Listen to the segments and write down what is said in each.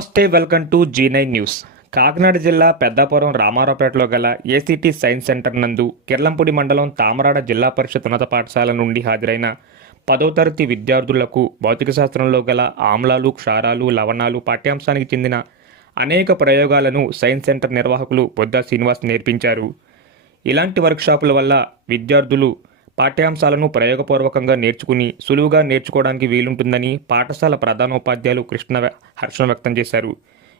నమస్తే welcome to G nine news. Kakinada జిల్లా పెద్దాపురం రామారావుపేటలో గల ఏసీటీ సైన్స్ సెంటర్ నందు కిర్లంపూడి మండలం తామరాడ జిల్లా పరిషత్ ఉన్నత పాఠశాల నుండి హాజరైన పదో తరగతి విద్యార్థులకు భౌతిక శాస్త్రంలో గల ఆమ్లాలు క్షారాలు లవణాలు పాఠ్యాంశానికి చెందిన అనేక ప్రయోగాలను సైన్స్ సెంటర్ నిర్వాహకులు బొద్దా శ్రీనివాస్ నేర్పించారు. ఇలాంటి వర్క్షాపుల వల్ల విద్యార్థులు పాఠ్యాంశాలను ప్రయోగపూర్వకంగా నేర్చుకుని సులువుగా నేర్చుకోవడానికి వీలుంటుందని పాఠశాల ప్రధానోపాధ్యాయులు కృష్ణ హర్షణ హర్షం వ్యక్తం చేశారు.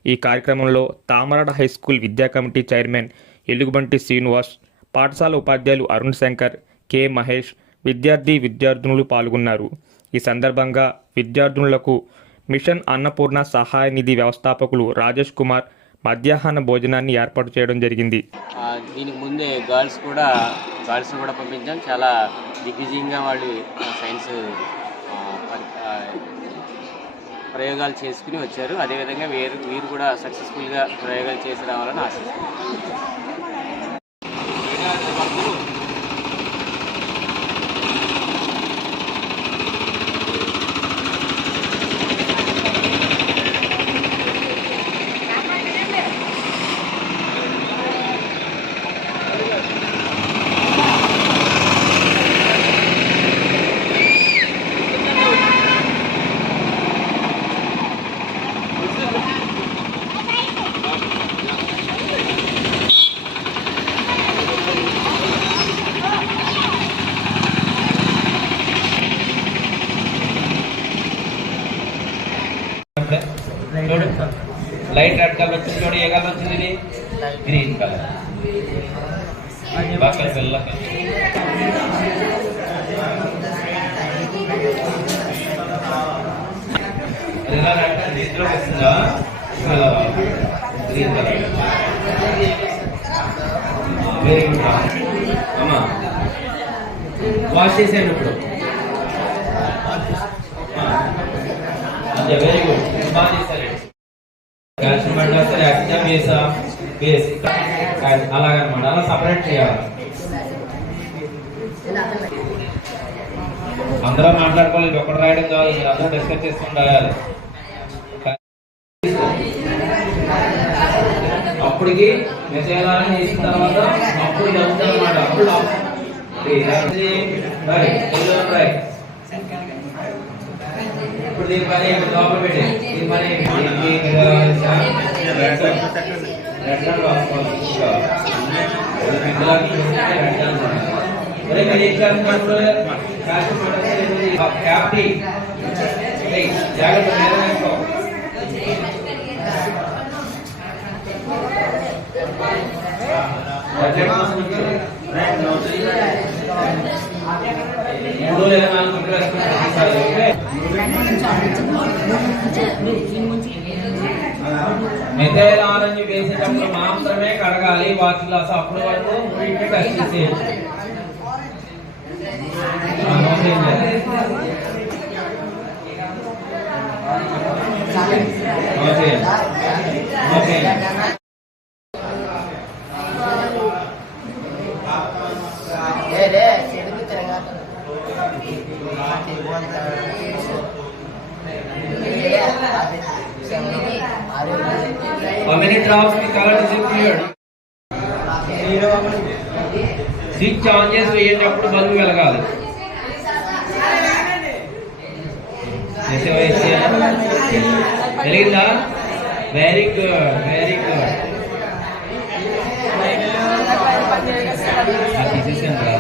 ఈ కార్యక్రమంలో తామరాడ హై స్కూల్ విద్యా కమిటీ చైర్మన్ ఎలుగుబంటి శ్రీనివాస్ పాఠశాల ఉపాధ్యాయులు అరుణ్ శంకర్ కె మహేష్ విద్యార్థి విద్యార్థినులు పాల్గొన్నారు. ఈ సందర్భంగా విద్యార్థినులకు మిషన్ అన్నపూర్ణ సహాయ నిధి వ్యవస్థాపకులు రాజేష్ కుమార్ మధ్యాహ్న భోజనాన్ని ఏర్పాటు చేయడం జరిగింది. దీనికి ముందే గర్ల్స్ కూడా గర్ల్స్ కూడా పంపించాం. చాలా దిగ్విజయంగా వాళ్ళు సైన్స్ ప్రయోగాలు చేసుకుని వచ్చారు. అదేవిధంగా వీరు వీరు కూడా సక్సెస్ఫుల్గా ప్రయోగాలు చేసి రావాలని ఆశిస్తున్నాం. చూడు. లైట్ రెడ్ కలర్ వచ్చింది చూడు ఏ కలర్ వచ్చింది ఇది? Green colour. బాగా పిల్ల. ఇందులో వస్తుందా? Green colour. వెరీ గుడ్ అమ్మా. వాష్ చేసాను ఇప్పుడు. అదే వెరీ గుడ్ బాగా చేశారు కాల్షియం పడినా సరే యాక్సిడా బేసా బేస్ అలాగనమాట. అలా సపరేట్ చేయాలి. అందరూ మాట్లాడుకోవాలి. ఒక్కడ రాయడం కాదు. మీరు అందరూ డిస్కస్ చేసుకుని అప్పటికి మెసేజ్ చేసిన తర్వాత అప్పుడు చదువుతారు అన్నమాట అప్పుడు. రైట్. దీని పని? లోపల పెట్టి దీని పని ఏంటి? మెథైల్ ఆరెంజ్ వేసేటప్పుడు మాత్రమే కడగాలి. వాటిలో అసలు అప్పుడు వరకు మురికి టచ్ చేసేయచ్చు ఆ, నోట్ చేయండి. నోట్ చేయండి. నోట్ చేయండి. How many drops the color is cleared? Switch on చేసి వేయేటప్పుడు బల్బు వెలగాలి వేసేవా, వేసేయా? వెలిగిందా వెరీ గుడ్ వెరీ గుడ్ తీసేసాను రా.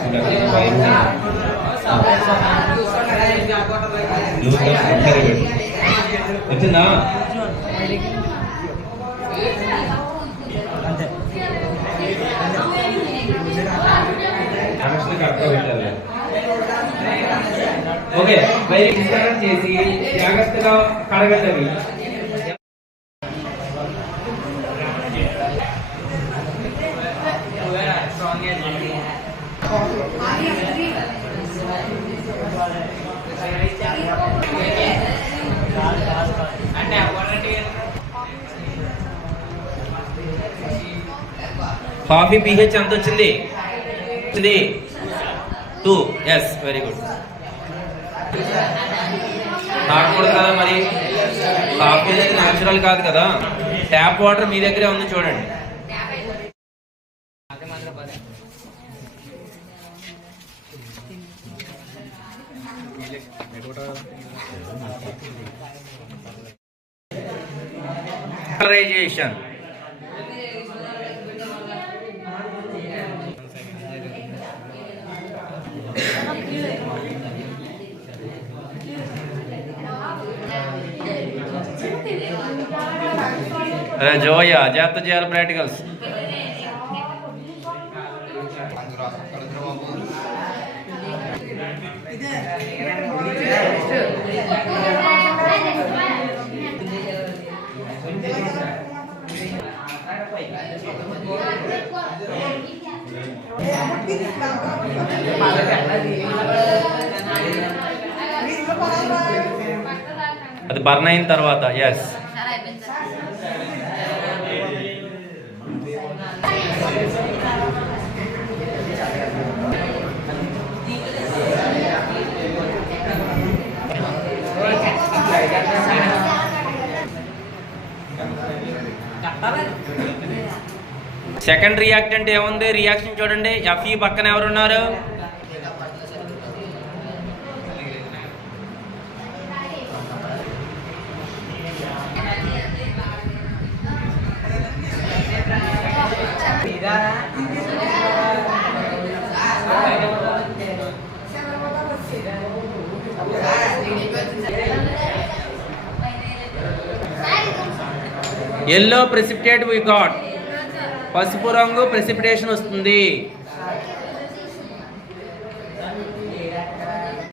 చూడండి, వైర్ ఉంది. లూజ్గా ఒక్కరే పెట్టు. వచ్చిందా? ఓకే విస్తరణ చేసి జాగ్రత్తగా కడగండి కాఫీ పిహెచ్ ఎంత వచ్చింది? వచ్చింది టూ ఎస్ వెరీ గుడ్ తాగకూడదు కదా మరి? కాఫీ అనేది న్యాచురల్ కాదు కదా. ట్యాప్ వాటర్ మీ దగ్గరే ఉంది చూడండి. కలరైజేషన్ అదే జోయ జాగ్రత్త చేయాలి ప్రాక్టికల్స్. అది బర్న్ అయిన తర్వాత ఎస్ సెకండ్ రియాక్టెంట్ ఏముంది? రియాక్షన్ చూడండి. ఎఫ్ఈ పక్కన ఎవరున్నారు? ఎల్లో ప్రెసిపిటేట్ వి గాట్ పసుపు రంగు ప్రెసిపిటేషన్ వస్తుంది.